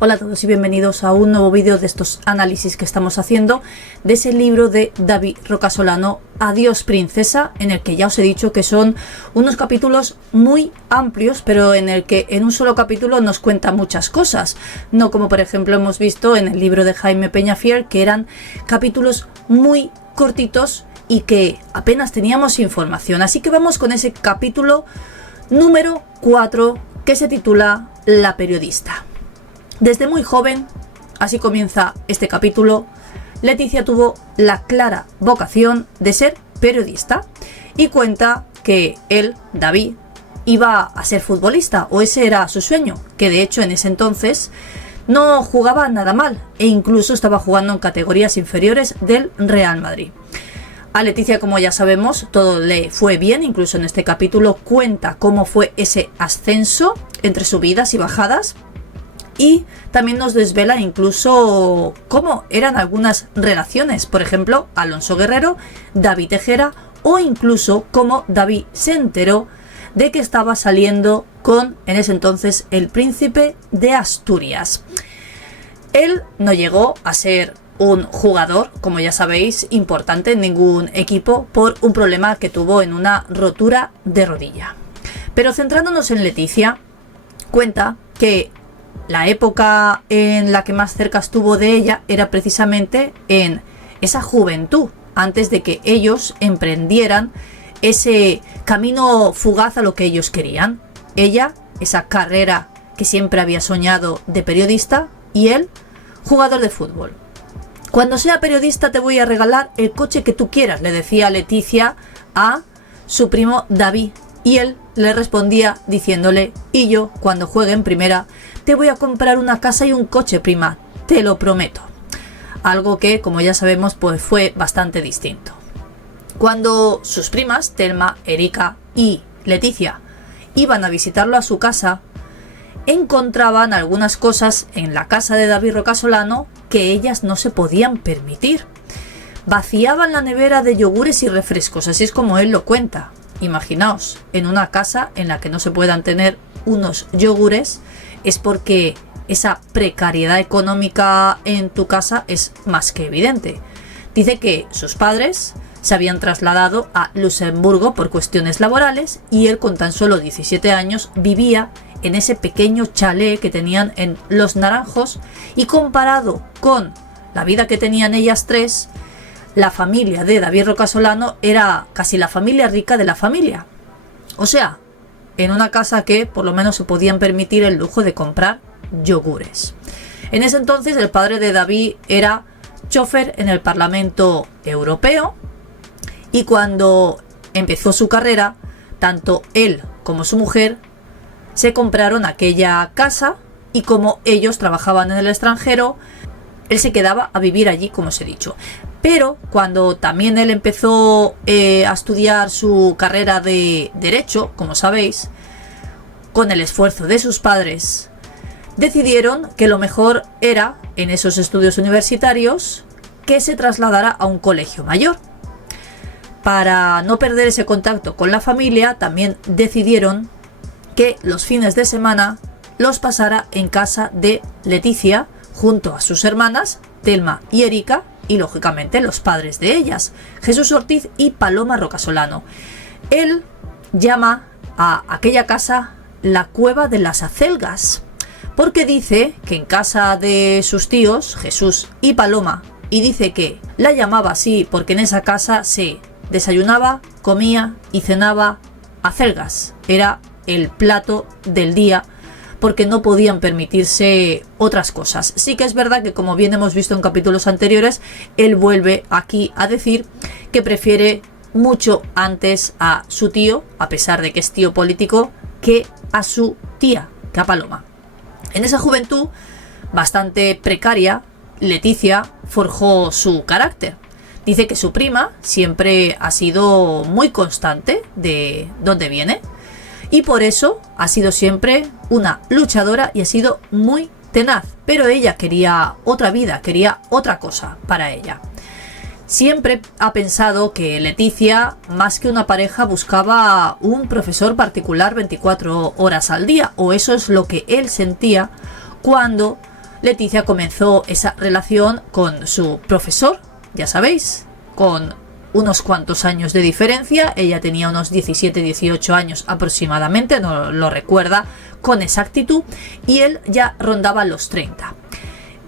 Hola a todos y bienvenidos a un nuevo vídeo de estos análisis que estamos haciendo de ese libro de David Rocasolano, Adiós Princesa, en el que ya os he dicho que son unos capítulos muy amplios, pero en el que en un solo capítulo nos cuenta muchas cosas, no como por ejemplo hemos visto en el libro de Jaime Peñafiel, que eran capítulos muy cortitos y que apenas teníamos información. Así que vamos con ese capítulo número 4 que se titula La periodista. Desde muy joven, así comienza este capítulo, Leticia tuvo la clara vocación de ser periodista y cuenta que él, David, iba a ser futbolista, o ese era su sueño, que de hecho en ese entonces no jugaba nada mal e incluso estaba jugando en categorías inferiores del Real Madrid. A Leticia, como ya sabemos, todo le fue bien, incluso en este capítulo cuenta cómo fue ese ascenso entre subidas y bajadas. Y también nos desvela incluso cómo eran algunas relaciones, por ejemplo, Alonso Guerrero, David Tejera, o incluso cómo David se enteró de que estaba saliendo con, en ese entonces, el príncipe de Asturias. Él no llegó a ser un jugador, como ya sabéis, importante en ningún equipo por un problema que tuvo en una rotura de rodilla. Pero centrándonos en Leticia, cuenta que la época en la que más cerca estuvo de ella era precisamente en esa juventud, antes de que ellos emprendieran ese camino fugaz a lo que ellos querían. Ella, esa carrera que siempre había soñado de periodista, y él, jugador de fútbol. Cuando sea periodista te voy a regalar el coche que tú quieras, le decía Leticia a su primo David. Y él le respondía diciéndole: y yo, cuando juegue en primera, te voy a comprar una casa y un coche, prima, te lo prometo. Algo que, como ya sabemos, pues fue bastante distinto. Cuando sus primas, Telma, Erika y Leticia, iban a visitarlo a su casa, encontraban algunas cosas en la casa de David Rocasolano que ellas no se podían permitir. Vaciaban la nevera de yogures y refrescos, así es como él lo cuenta. Imaginaos, en una casa en la que no se puedan tener unos yogures, es porque esa precariedad económica en tu casa es más que evidente. Dice que sus padres se habían trasladado a Luxemburgo por cuestiones laborales y él, con tan solo 17 años, vivía en ese pequeño chalet que tenían en Los Naranjos, y comparado con la vida que tenían ellas tres, la familia de David Rocasolano era casi la familia rica de la familia. O sea, en una casa que por lo menos se podían permitir el lujo de comprar yogures. En ese entonces el padre de David era chofer en el Parlamento Europeo, y cuando empezó su carrera, tanto él como su mujer se compraron aquella casa, y como ellos trabajaban en el extranjero, él se quedaba a vivir allí, como os he dicho. Pero cuando también él empezó a estudiar su carrera de Derecho, como sabéis, con el esfuerzo de sus padres, decidieron que lo mejor era, en esos estudios universitarios, que se trasladara a un colegio mayor. Para no perder ese contacto con la familia, también decidieron que los fines de semana los pasara en casa de Leticia, junto a sus hermanas, Telma y Erika, y lógicamente los padres de ellas, Jesús Ortiz y Paloma Rocasolano. Él llama a aquella casa la Cueva de las Acelgas, porque dice que en casa de sus tíos, Jesús y Paloma, y dice que la llamaba así porque en esa casa se desayunaba, comía y cenaba acelgas. Era el plato del día, porque no podían permitirse otras cosas. Sí que es verdad que, como bien hemos visto en capítulos anteriores, él vuelve aquí a decir que prefiere mucho antes a su tío, a pesar de que es tío político, que a su tía, que a Paloma. En esa juventud bastante precaria, Leticia forjó su carácter. Dice que su prima siempre ha sido muy constante de dónde viene, y por eso ha sido siempre una luchadora y ha sido muy tenaz. Pero ella quería otra vida, quería otra cosa para ella. Siempre ha pensado que Leticia, más que una pareja, buscaba un profesor particular 24 horas al día, o eso es lo que él sentía cuando Leticia comenzó esa relación con su profesor, ya sabéis, con unos cuantos años de diferencia. Ella tenía unos 17-18 años aproximadamente, no lo recuerda con exactitud, y él ya rondaba los 30.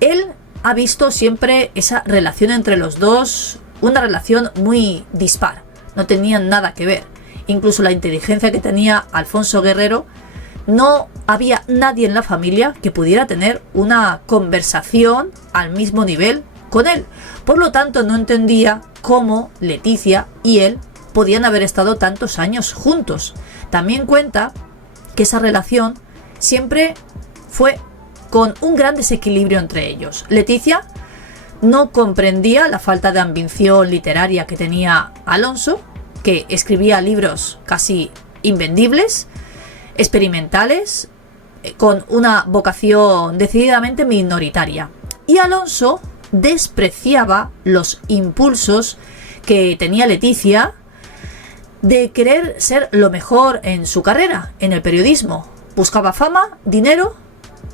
Él ha visto siempre esa relación entre los dos, una relación muy dispar, no tenían nada que ver. Incluso la inteligencia que tenía Alfonso Guerrero, no había nadie en la familia que pudiera tener una conversación al mismo nivel con él. Por lo tanto, no entendía cómo Leticia y él podían haber estado tantos años juntos. También cuenta que esa relación siempre fue con un gran desequilibrio entre ellos. Leticia no comprendía la falta de ambición literaria que tenía Alonso, que escribía libros casi invendibles, experimentales, con una vocación decididamente minoritaria. Y Alonso despreciaba los impulsos que tenía Leticia de querer ser lo mejor en su carrera, en el periodismo. Buscaba fama, dinero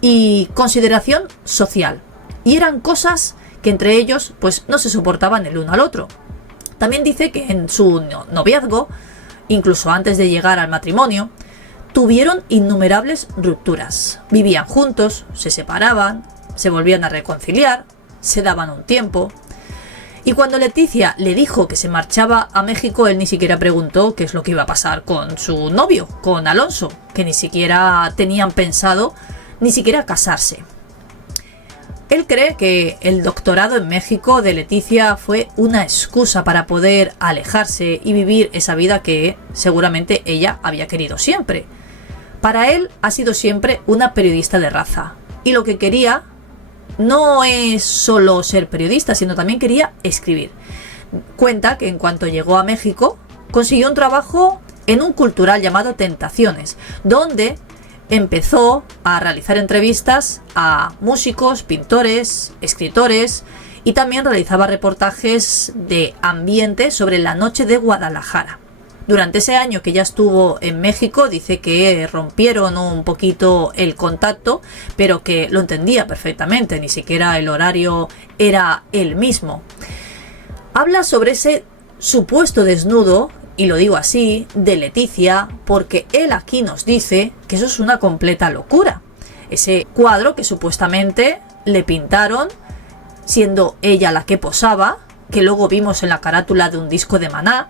y consideración social. Y eran cosas que entre ellos pues no se soportaban el uno al otro. También dice que en su noviazgo, incluso antes de llegar al matrimonio, tuvieron innumerables rupturas. Vivían juntos, se separaban, se volvían a reconciliar, se daban un tiempo. Y cuando Leticia le dijo que se marchaba a México, él ni siquiera preguntó qué es lo que iba a pasar con su novio, con Alonso, que ni siquiera tenían pensado ni siquiera casarse. Él cree que el doctorado en México de Leticia fue una excusa para poder alejarse y vivir esa vida que seguramente ella había querido siempre. Para él ha sido siempre una periodista de raza. Y lo que quería no es solo ser periodista, sino también quería escribir. Cuenta que en cuanto llegó a México, consiguió un trabajo en un cultural llamado Tentaciones, donde empezó a realizar entrevistas a músicos, pintores, escritores, y también realizaba reportajes de ambiente sobre la noche de Guadalajara. Durante ese año que ya estuvo en México, dice que rompieron un poquito el contacto, pero que lo entendía perfectamente, ni siquiera el horario era el mismo. Habla sobre ese supuesto desnudo, y lo digo así, de Leticia, porque él aquí nos dice que eso es una completa locura. Ese cuadro que supuestamente le pintaron, siendo ella la que posaba, que luego vimos en la carátula de un disco de Maná,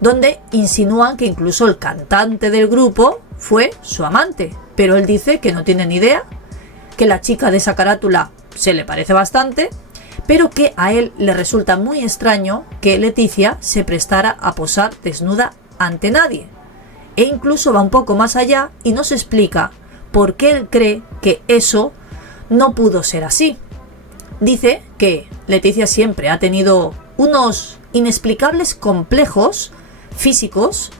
donde insinúan que incluso el cantante del grupo fue su amante, pero él dice que no tiene ni idea, que la chica de esa carátula se le parece bastante, pero que a él le resulta muy extraño que Leticia se prestara a posar desnuda ante nadie. E incluso va un poco más allá y nos explica por qué él cree que eso no pudo ser así. Dice que Leticia siempre ha tenido unos inexplicables complejos físicos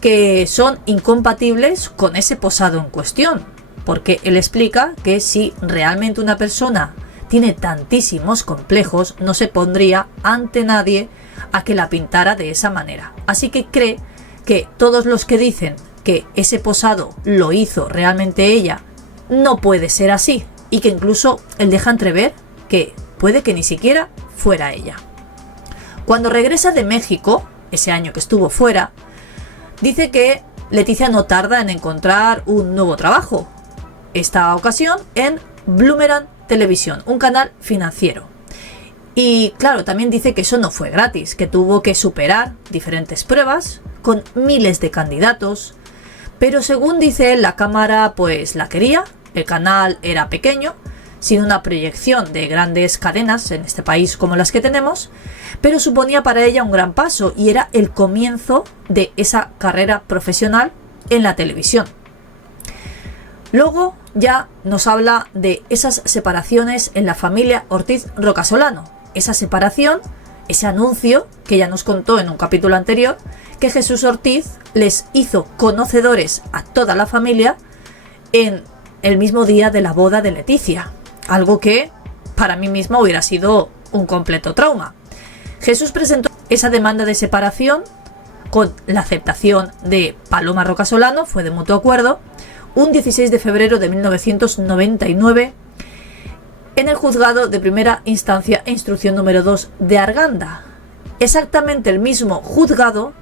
que son incompatibles con ese posado en cuestión, porque él explica que si realmente una persona tiene tantísimos complejos, no se pondría ante nadie a que la pintara de esa manera. Así que cree que todos los que dicen que ese posado lo hizo realmente ella, no puede ser así, y que incluso él deja entrever que puede que ni siquiera fuera ella. Cuando regresa de México, ese año que estuvo fuera, dice que Leticia no tarda en encontrar un nuevo trabajo. Esta ocasión en Bloomerang Televisión, un canal financiero. Y claro, también dice que eso no fue gratis, que tuvo que superar diferentes pruebas con miles de candidatos, pero según dice él, la cámara pues la quería, el canal era pequeño, sin una proyección de grandes cadenas en este país como las que tenemos, pero suponía para ella un gran paso y era el comienzo de esa carrera profesional en la televisión. Luego ya nos habla de esas separaciones en la familia Ortiz Rocasolano. Esa separación, ese anuncio que ya nos contó en un capítulo anterior, que Jesús Ortiz les hizo conocedores a toda la familia en el mismo día de la boda de Leticia. Algo que para mí misma hubiera sido un completo trauma. Jesús presentó esa demanda de separación con la aceptación de Paloma Rocasolano, fue de mutuo acuerdo, un 16 de febrero de 1999, en el juzgado de primera instancia e instrucción número 2 de Arganda. Exactamente el mismo juzgado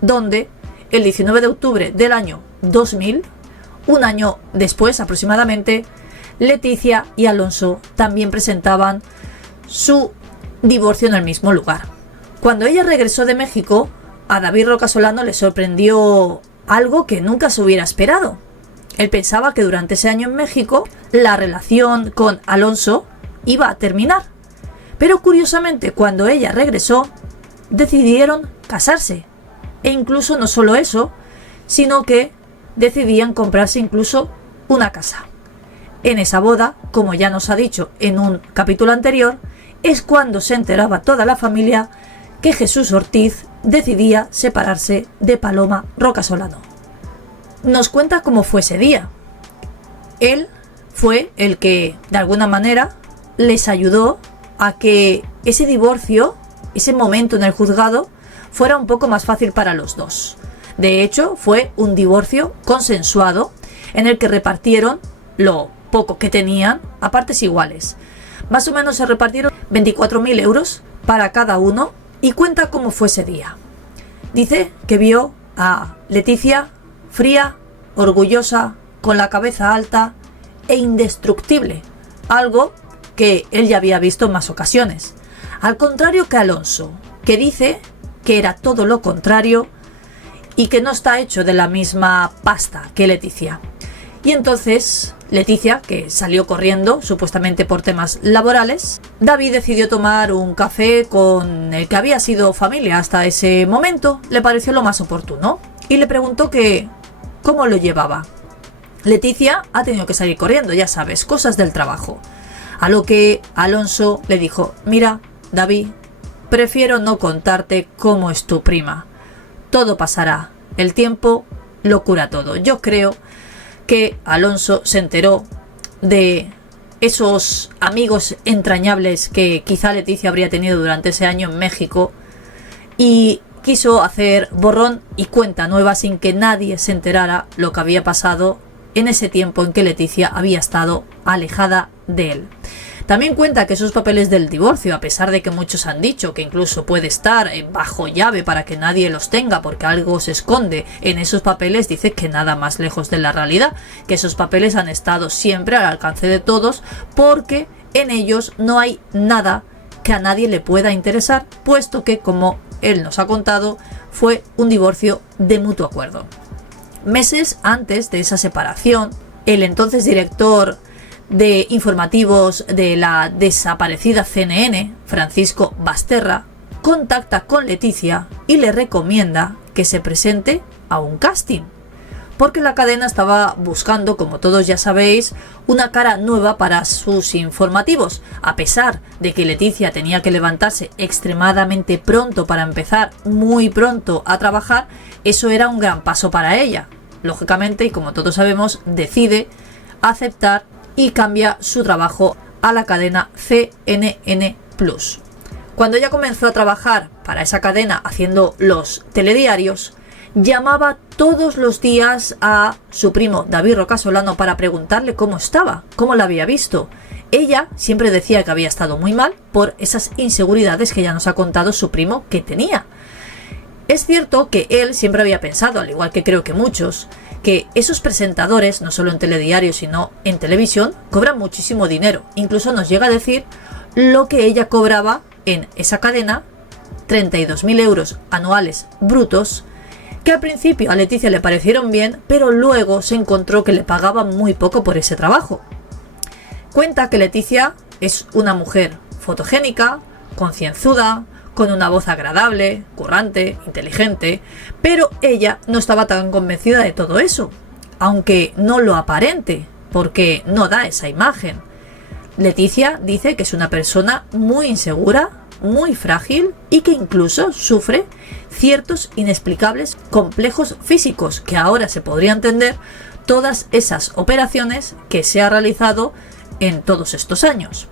donde el 19 de octubre del año 2000, un año después aproximadamente, Leticia y Alonso también presentaban su divorcio en el mismo lugar. Cuando ella regresó de México, a David Roca Solano le sorprendió algo que nunca se hubiera esperado. Él pensaba que durante ese año en México la relación con Alonso iba a terminar. Pero curiosamente, cuando ella regresó, decidieron casarse. E incluso no solo eso, sino que decidían comprarse incluso una casa. En esa boda, como ya nos ha dicho en un capítulo anterior, es cuando se enteraba toda la familia que Jesús Ortiz decidía separarse de Paloma Roca Solano. Nos cuenta cómo fue ese día. Él fue el que, de alguna manera, les ayudó a que ese divorcio, ese momento en el juzgado, fuera un poco más fácil para los dos. De hecho, fue un divorcio consensuado en el que repartieron lo poco que tenían a partes iguales. Más o menos se repartieron 24.000 euros para cada uno y cuenta cómo fue ese día. Dice que vio a Leticia fría, orgullosa, con la cabeza alta e indestructible, algo que él ya había visto en más ocasiones. Al contrario que Alonso, que dice que era todo lo contrario y que no está hecho de la misma pasta que Leticia. Y entonces Leticia, que salió corriendo, supuestamente por temas laborales, David decidió tomar un café con el que había sido familia hasta ese momento, le pareció lo más oportuno, y le preguntó que cómo lo llevaba. Leticia ha tenido que salir corriendo, ya sabes, cosas del trabajo. A lo que Alonso le dijo: mira, David, prefiero no contarte cómo es tu prima. Todo pasará, el tiempo lo cura todo. Yo creo que Alonso se enteró de esos amigos entrañables que quizá Leticia habría tenido durante ese año en México y quiso hacer borrón y cuenta nueva sin que nadie se enterara lo que había pasado en ese tiempo en que Leticia había estado alejada de él. También cuenta que esos papeles del divorcio, a pesar de que muchos han dicho que incluso puede estar bajo llave para que nadie los tenga porque algo se esconde en esos papeles, dice que nada más lejos de la realidad, que esos papeles han estado siempre al alcance de todos porque en ellos no hay nada que a nadie le pueda interesar, puesto que, como él nos ha contado, fue un divorcio de mutuo acuerdo. Meses antes de esa separación, el entonces director de informativos de la desaparecida CNN, Francisco Basterra, contacta con Leticia y le recomienda que se presente a un casting, porque la cadena estaba buscando, como todos ya sabéis, una cara nueva para sus informativos. A pesar de que Leticia tenía que levantarse extremadamente pronto para empezar muy pronto a trabajar, eso era un gran paso para ella. Lógicamente, y como todos sabemos, decide aceptar y cambia su trabajo a la cadena CNN+. Cuando ella comenzó a trabajar para esa cadena haciendo los telediarios, llamaba todos los días a su primo David Roca Solano para preguntarle cómo estaba, cómo la había visto. Ella siempre decía que había estado muy mal por esas inseguridades que ya nos ha contado su primo que tenía. Es cierto que él siempre había pensado, al igual que creo que muchos, que esos presentadores, no solo en telediario sino en televisión, cobran muchísimo dinero. Incluso nos llega a decir lo que ella cobraba en esa cadena, 32.000 euros anuales brutos, que al principio a Leticia le parecieron bien, pero luego se encontró que le pagaban muy poco por ese trabajo. Cuenta que Leticia es una mujer fotogénica, concienzuda, con una voz agradable, currante, inteligente, pero ella no estaba tan convencida de todo eso, aunque no lo aparente, porque no da esa imagen. Leticia dice que es una persona muy insegura, muy frágil y que incluso sufre ciertos inexplicables complejos físicos, que ahora se podría entender todas esas operaciones que se ha realizado en todos estos años.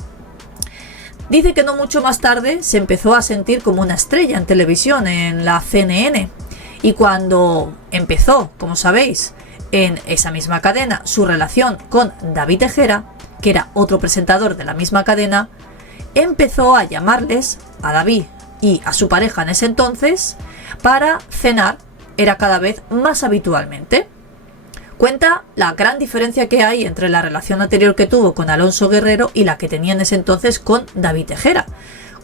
Dice que no mucho más tarde se empezó a sentir como una estrella en televisión, en la CNN, y cuando empezó, como sabéis, en esa misma cadena su relación con David Tejera, que era otro presentador de la misma cadena, empezó a llamarles a David y a su pareja en ese entonces para cenar, era cada vez más habitualmente. Cuenta la gran diferencia que hay entre la relación anterior que tuvo con Alonso Guerrero y la que tenía en ese entonces con David Tejera.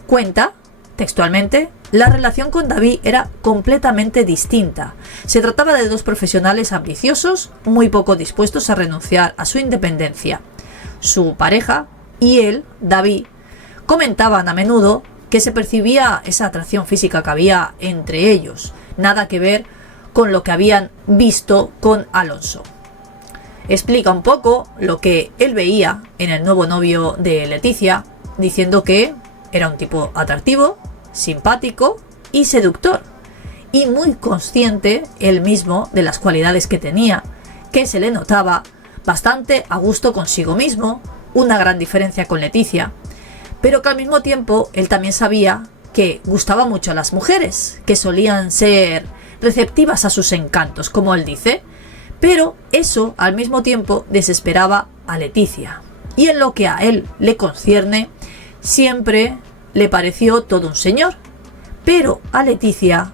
Cuenta, textualmente, la relación con David era completamente distinta. Se trataba de dos profesionales ambiciosos, muy poco dispuestos a renunciar a su independencia. Su pareja y él, David, comentaban a menudo que se percibía esa atracción física que había entre ellos, nada que ver con lo que habían visto con Alonso. Explica un poco lo que él veía en el nuevo novio de Leticia, diciendo que era un tipo atractivo, simpático y seductor, y muy consciente él mismo de las cualidades que tenía, que se le notaba bastante a gusto consigo mismo, una gran diferencia con Leticia, pero que al mismo tiempo él también sabía que gustaba mucho a las mujeres, que solían ser receptivas a sus encantos, como él dice, pero eso al mismo tiempo desesperaba a Leticia, y en lo que a él le concierne siempre le pareció todo un señor, pero a Leticia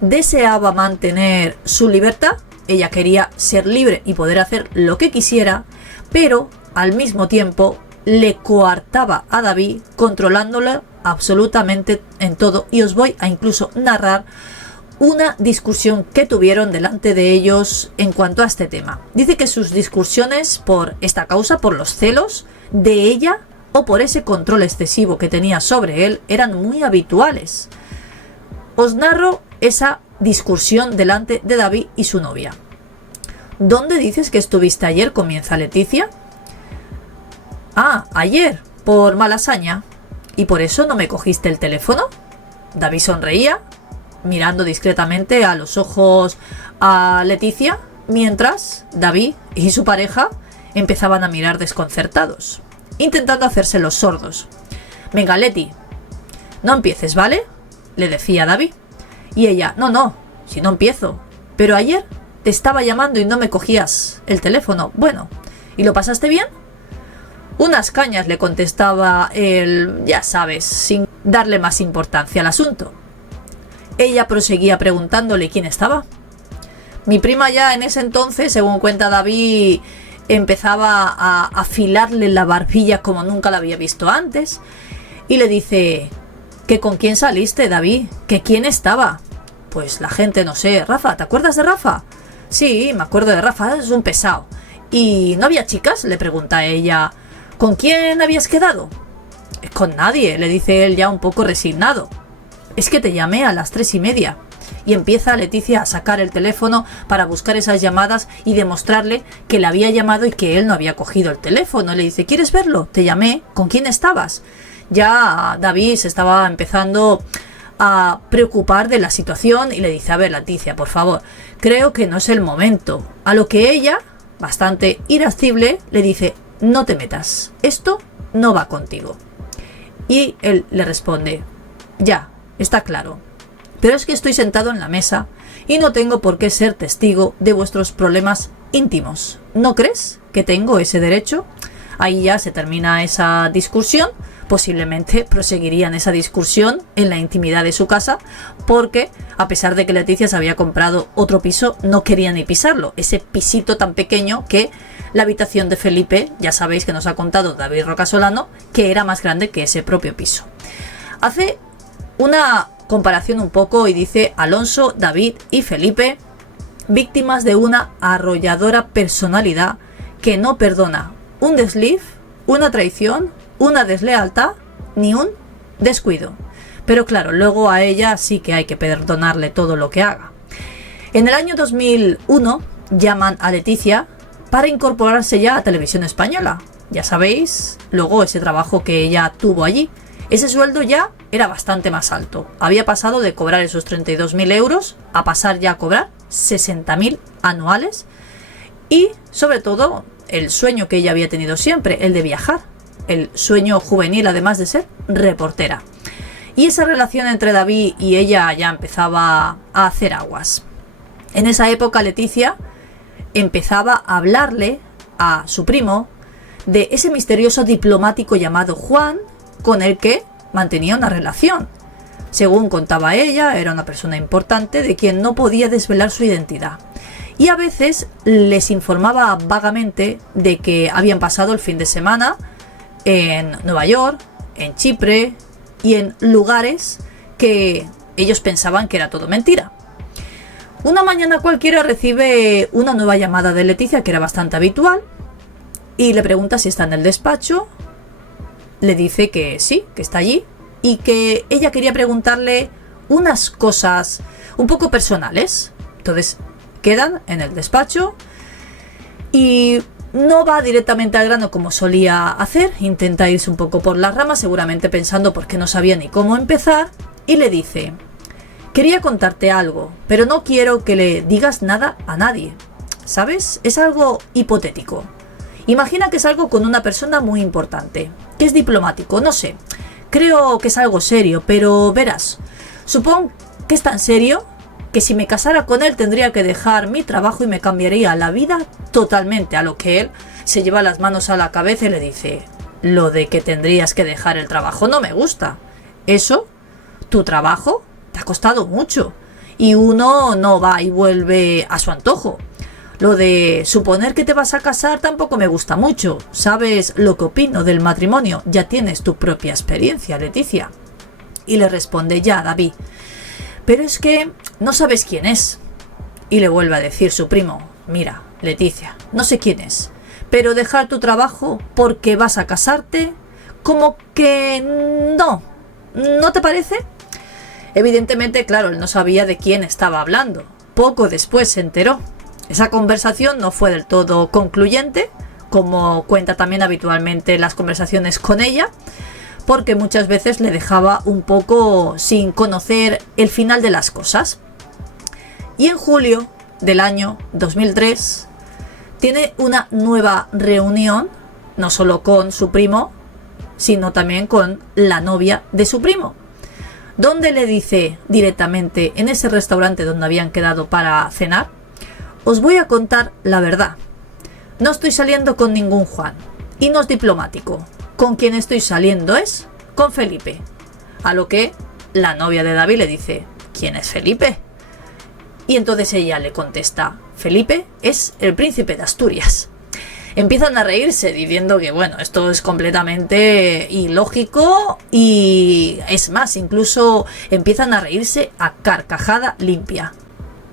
deseaba mantener su libertad, ella quería ser libre y poder hacer lo que quisiera, pero al mismo tiempo le coartaba a David, controlándolo absolutamente en todo, y os voy a incluso narrar una discusión que tuvieron delante de ellos en cuanto a este tema. Dice que sus discusiones por esta causa, por los celos de ella o por ese control excesivo que tenía sobre él, eran muy habituales. Os narro esa discusión delante de David y su novia. ¿Dónde dices que estuviste ayer? Comienza Leticia. Ah, ayer, por Malasaña. ¿Y por eso no me cogiste el teléfono? David sonreía, mirando discretamente a los ojos a Leticia, mientras David y su pareja empezaban a mirar desconcertados, intentando hacerse los sordos. Venga, Leti, no empieces, ¿vale?, le decía David. Y ella, no, si no empiezo. Pero ayer te estaba llamando y no me cogías el teléfono. Bueno, ¿y lo pasaste bien? Unas cañas, le contestaba él, ya sabes, sin darle más importancia al asunto. Ella proseguía preguntándole quién estaba. Mi prima ya en ese entonces, según cuenta David, empezaba a afilarle la barbilla como nunca la había visto antes. Y le dice, ¿que con quién saliste, David? ¿Que quién estaba? Pues la gente, no sé, Rafa, ¿te acuerdas de Rafa? Sí, me acuerdo de Rafa, es un pesado. ¿Y no había chicas?, le pregunta ella. ¿Con quién habías quedado? Con nadie, le dice él ya un poco resignado. Es que te llamé a las 3:30. Y empieza Leticia a sacar el teléfono para buscar esas llamadas y demostrarle que le había llamado y que él no había cogido el teléfono. Le dice, ¿quieres verlo? Te llamé. ¿Con quién estabas? Ya David se estaba empezando a preocupar de la situación y le dice, a ver, Leticia, por favor, creo que no es el momento. A lo que ella, bastante irascible, le dice, no te metas, esto no va contigo. Y él le responde, ya, está claro, pero es que estoy sentado en la mesa y no tengo por qué ser testigo de vuestros problemas íntimos. ¿No crees que tengo ese derecho? Ahí ya se termina esa discusión. Posiblemente proseguirían esa discusión en la intimidad de su casa, porque a pesar de que Leticia se había comprado otro piso, no quería ni pisarlo. Ese pisito tan pequeño que la habitación de Felipe, ya sabéis que nos ha contado David Rocasolano, que era más grande que ese propio piso. Hace una comparación un poco y dice Alonso, David y Felipe, víctimas de una arrolladora personalidad que no perdona un desliz, una traición, una deslealtad ni un descuido. Pero claro, luego a ella sí que hay que perdonarle todo lo que haga. En el año 2001 llaman a Leticia para incorporarse ya a Televisión Española. Ya sabéis, luego ese trabajo que ella tuvo allí. Ese sueldo ya era bastante más alto. Había pasado de cobrar esos 32.000 euros a pasar ya a cobrar 60.000 anuales. Y sobre todo el sueño que ella había tenido siempre, el de viajar. El sueño juvenil, además de ser reportera. Y esa relación entre David y ella ya empezaba a hacer aguas. En esa época Leticia empezaba a hablarle a su primo de ese misterioso diplomático llamado Juan, con el que mantenía una relación. Según contaba ella, era una persona importante de quien no podía desvelar su identidad. Y a veces les informaba vagamente de que habían pasado el fin de semana en Nueva York, en Chipre y en lugares que ellos pensaban que era todo mentira. Una mañana cualquiera recibe una nueva llamada de Leticia, que era bastante habitual, y le pregunta si está en el despacho. Le dice que sí, que está allí, y que ella quería preguntarle unas cosas un poco personales. Entonces quedan en el despacho y no va directamente al grano como solía hacer, intenta irse un poco por las ramas, seguramente pensando porque no sabía ni cómo empezar, y le dice: quería contarte algo, pero no quiero que le digas nada a nadie, ¿sabes? Es algo hipotético. Imagina que es algo con una persona muy importante, que es diplomático, no sé, creo que es algo serio, pero verás, supongo que es tan serio que si me casara con él tendría que dejar mi trabajo y me cambiaría la vida totalmente. A lo que él se lleva las manos a la cabeza y le dice: lo de que tendrías que dejar el trabajo no me gusta. Eso, tu trabajo, te ha costado mucho y uno no va y vuelve a su antojo. Lo de suponer que te vas a casar tampoco me gusta mucho. ¿Sabes lo que opino del matrimonio? Ya tienes tu propia experiencia, Leticia. Y le responde ya David: pero es que no sabes quién es. Y le vuelve a decir su primo: mira, Leticia, no sé quién es, pero dejar tu trabajo porque vas a casarte, como que ¿no te parece? Evidentemente, claro, él no sabía de quién estaba hablando. Poco después se enteró. Esa conversación no fue del todo concluyente, como cuenta también habitualmente las conversaciones con ella, porque muchas veces le dejaba un poco sin conocer el final de las cosas. Y en julio del año 2003 tiene una nueva reunión, no solo con su primo, sino también con la novia de su primo, donde le dice directamente en ese restaurante donde habían quedado para cenar: os voy a contar la verdad, no estoy saliendo con ningún Juan y no es diplomático. Con quien estoy saliendo es con Felipe. A lo que la novia de David le dice: ¿quién es Felipe? Y entonces ella le contesta: Felipe es el príncipe de Asturias. Empiezan a reírse diciendo que bueno, esto es completamente ilógico, y es más, incluso empiezan a reírse a carcajada limpia.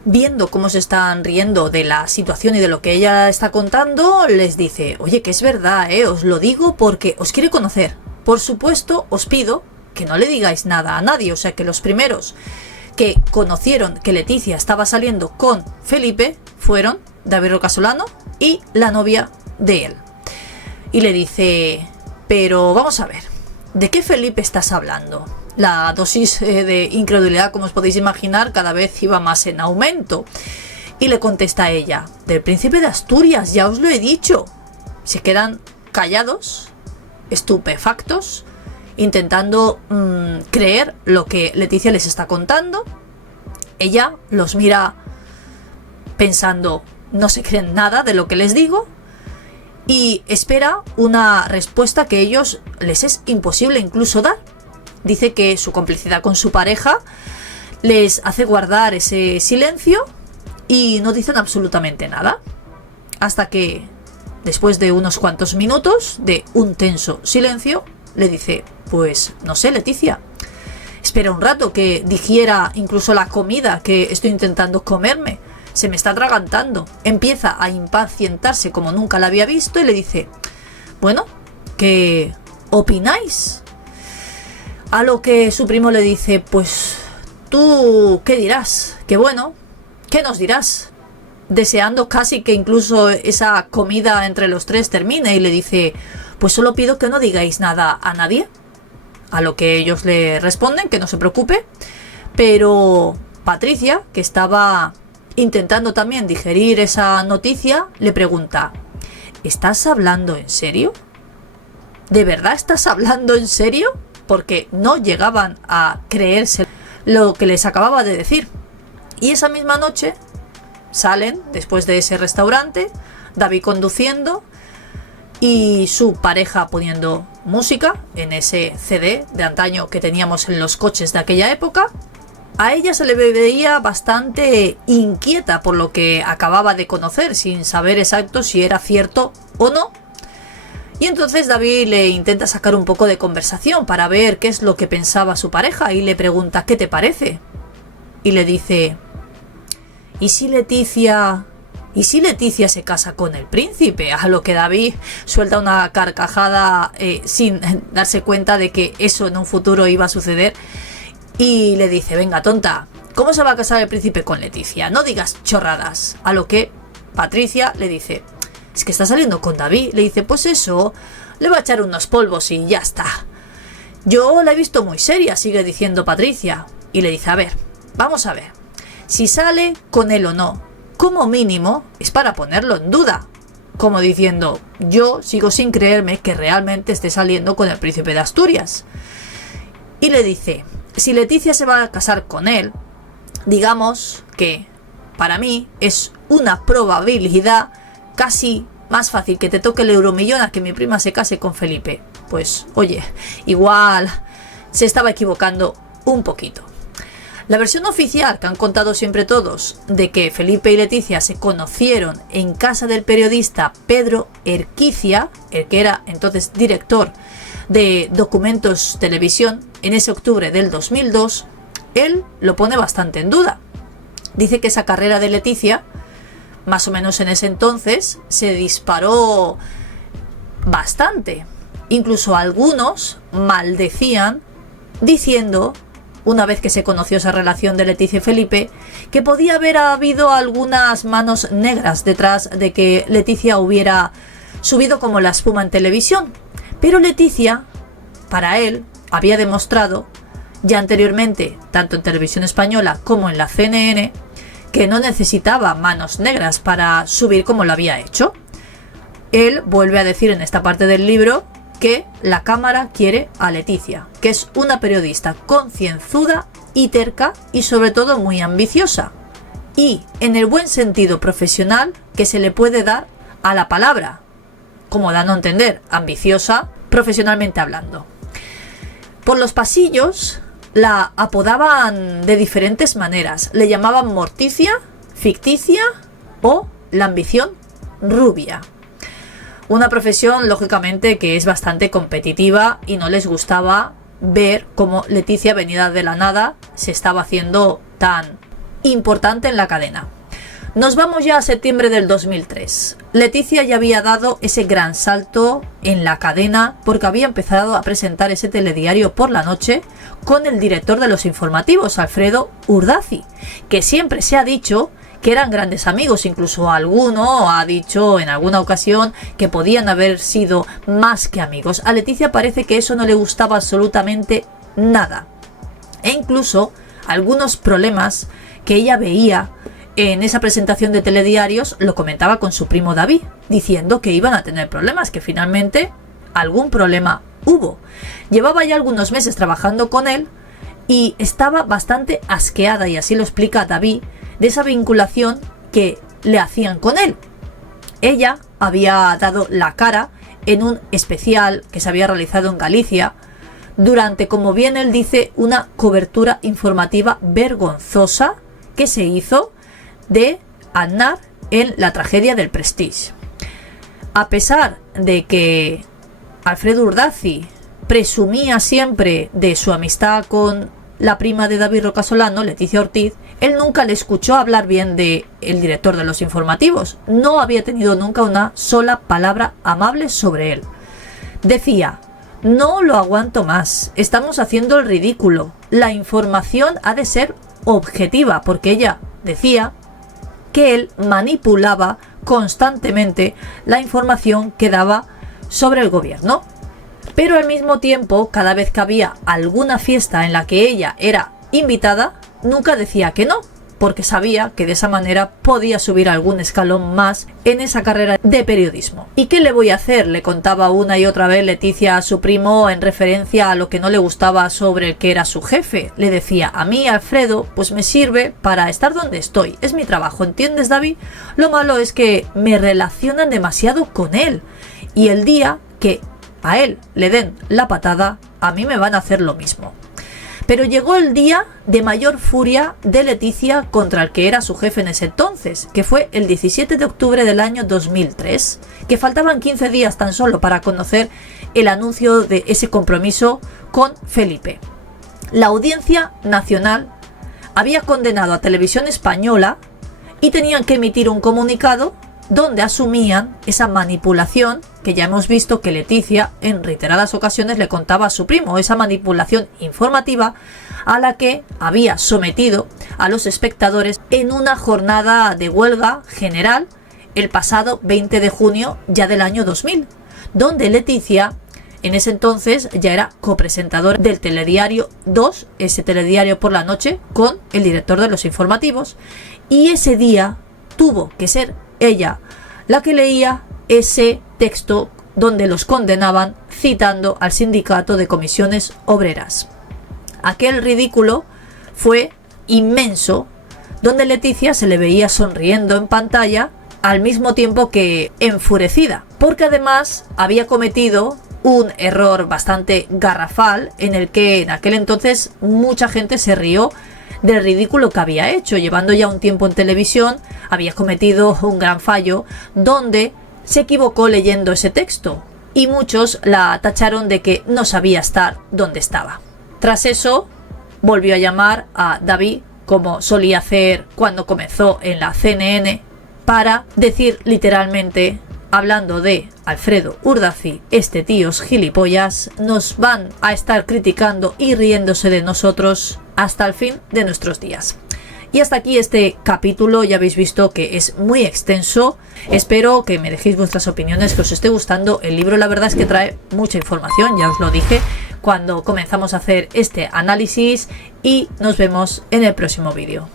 Viendo cómo se están riendo de la situación y de lo que ella está contando, les dice: oye, que es verdad, os lo digo porque os quiere conocer. Por supuesto, os pido que no le digáis nada a nadie. O sea, que los primeros que conocieron que Leticia estaba saliendo con Felipe fueron David Rocasolano y la novia de él. Y le dice: pero vamos a ver, ¿de qué Felipe estás hablando? La dosis de incredulidad, como os podéis imaginar, cada vez iba más en aumento. Y le contesta a ella: del príncipe de Asturias, ya os lo he dicho. Se quedan callados, estupefactos, intentando creer lo que Leticia les está contando. Ella los mira pensando: no se creen nada de lo que les digo, y espera una respuesta que a ellos les es imposible incluso dar. Dice que su complicidad con su pareja les hace guardar ese silencio y no dicen absolutamente nada. Hasta que, después de unos cuantos minutos de un tenso silencio, le dice: pues no sé, Leticia, espera un rato que digiera incluso la comida que estoy intentando comerme. Se me está atragantando. Empieza a impacientarse como nunca la había visto y le dice: bueno, ¿qué opináis? A lo que su primo le dice: pues tú, ¿qué dirás? Que bueno, ¿qué nos dirás? Deseando casi que incluso esa comida entre los tres termine, y le dice: pues solo pido que no digáis nada a nadie. A lo que ellos le responden que no se preocupe, pero Patricia, que estaba intentando también digerir esa noticia, le pregunta: ¿estás hablando en serio? ¿De verdad estás hablando en serio? Porque no llegaban a creerse lo que les acababa de decir. Y esa misma noche salen, después de ese restaurante, David conduciendo, y su pareja poniendo música en ese CD de antaño que teníamos en los coches de aquella época. A ella se le veía bastante inquieta por lo que acababa de conocer, sin saber exacto si era cierto o no. Y entonces David le intenta sacar un poco de conversación para ver qué es lo que pensaba su pareja y le pregunta: ¿qué te parece? Y le dice: ¿y si Leticia se casa con el príncipe? A lo que David suelta una carcajada sin darse cuenta de que eso en un futuro iba a suceder. Y le dice: venga, tonta, ¿cómo se va a casar el príncipe con Leticia? No digas chorradas. A lo que Patricia le dice: es que está saliendo con David. Le dice: pues eso, le va a echar unos polvos y ya está. Yo la he visto muy seria, sigue diciendo Patricia. Y le dice: a ver, vamos a ver. Si sale con él o no, como mínimo es para ponerlo en duda. Como diciendo: yo sigo sin creerme que realmente esté saliendo con el príncipe de Asturias. Y le dice: si Leticia se va a casar con él, digamos que para mí es una probabilidad casi más fácil que te toque el euromillón a que mi prima se case con Felipe. Pues oye, igual se estaba equivocando un poquito. La versión oficial que han contado siempre todos de que Felipe y Leticia se conocieron en casa del periodista Pedro Erquicia, el que era entonces director de Documentos Televisión, en ese octubre del 2002, él lo pone bastante en duda. Dice que esa carrera de Leticia, más o menos en ese entonces, se disparó bastante. Incluso algunos maldecían diciendo, una vez que se conoció esa relación de Leticia y Felipe, que podía haber habido algunas manos negras detrás de que Leticia hubiera subido como la espuma en televisión. Pero Leticia, para él, había demostrado ya anteriormente, tanto en televisión española como en la CNN, que no necesitaba manos negras para subir como lo había hecho. Él vuelve a decir en esta parte del libro que la cámara quiere a Leticia, que es una periodista concienzuda y terca y sobre todo muy ambiciosa. Y en el buen sentido profesional que se le puede dar a la palabra, como dando a entender, ambiciosa profesionalmente hablando. Por los pasillos la apodaban de diferentes maneras. Le llamaban Morticia, Ficticia o la ambición rubia. Una profesión, lógicamente, que es bastante competitiva y no les gustaba ver cómo Leticia, venida de la nada, se estaba haciendo tan importante en la cadena. Nos vamos ya a septiembre del 2003. Leticia ya había dado ese gran salto en la cadena porque había empezado a presentar ese telediario por la noche con el director de los informativos, Alfredo Urdaci, que siempre se ha dicho que eran grandes amigos. Incluso alguno ha dicho en alguna ocasión que podían haber sido más que amigos. A Leticia parece que eso no le gustaba absolutamente nada. E incluso algunos problemas que ella veía en esa presentación de telediarios lo comentaba con su primo David, diciendo que iban a tener problemas, que finalmente algún problema hubo. Llevaba ya algunos meses trabajando con él y estaba bastante asqueada, y así lo explica David, de esa vinculación que le hacían con él. Ella había dado la cara en un especial que se había realizado en Galicia durante, como bien él dice, una cobertura informativa vergonzosa que se hizo de Aznar en la tragedia del Prestige. A pesar de que Alfredo Urdaci presumía siempre de su amistad con la prima de David Rocasolano, Leticia Ortiz, él nunca le escuchó hablar bien de el director de los informativos. No había tenido nunca una sola palabra amable sobre él. Decía: no lo aguanto más, estamos haciendo el ridículo, la información ha de ser objetiva, porque ella decía que él manipulaba constantemente la información que daba sobre el gobierno. Pero al mismo tiempo, cada vez que había alguna fiesta en la que ella era invitada, nunca decía que no, porque sabía que de esa manera podía subir algún escalón más en esa carrera de periodismo. ¿Y qué le voy a hacer?, le contaba una y otra vez Leticia a su primo en referencia a lo que no le gustaba sobre el que era su jefe. Le decía: a mí, Alfredo, pues me sirve para estar donde estoy, es mi trabajo, ¿entiendes, David? Lo malo es que me relacionan demasiado con él y el día que a él le den la patada, a mí me van a hacer lo mismo. Pero llegó el día de mayor furia de Leticia contra el que era su jefe en ese entonces, que fue el 17 de octubre del año 2003, que faltaban 15 días tan solo para conocer el anuncio de ese compromiso con Felipe. La Audiencia Nacional había condenado a Televisión Española y tenían que emitir un comunicado donde asumían esa manipulación que ya hemos visto que Leticia en reiteradas ocasiones le contaba a su primo, esa manipulación informativa a la que había sometido a los espectadores en una jornada de huelga general el pasado 20 de junio ya del año 2000, donde Leticia en ese entonces ya era copresentadora del Telediario 2, ese telediario por la noche, con el director de los informativos, y ese día tuvo que ser ella la que leía ese texto donde los condenaban citando al sindicato de comisiones obreras. Aquel ridículo fue inmenso, donde Leticia se le veía sonriendo en pantalla al mismo tiempo que enfurecida, porque además había cometido un error bastante garrafal en el que en aquel entonces mucha gente se rió del ridículo que había hecho. Llevando ya un tiempo en televisión, había cometido un gran fallo donde se equivocó leyendo ese texto y muchos la tacharon de que no sabía estar donde estaba. Tras eso, volvió a llamar a David, como solía hacer cuando comenzó en la CNN, para decir literalmente, hablando de Alfredo Urdaci, este tío es gilipollas, nos van a estar criticando y riéndose de nosotros hasta el fin de nuestros días. Y hasta aquí este capítulo, ya habéis visto que es muy extenso. Espero que me dejéis vuestras opiniones, que os esté gustando el libro. La verdad es que trae mucha información, ya os lo dije cuando comenzamos a hacer este análisis, y nos vemos en el próximo vídeo.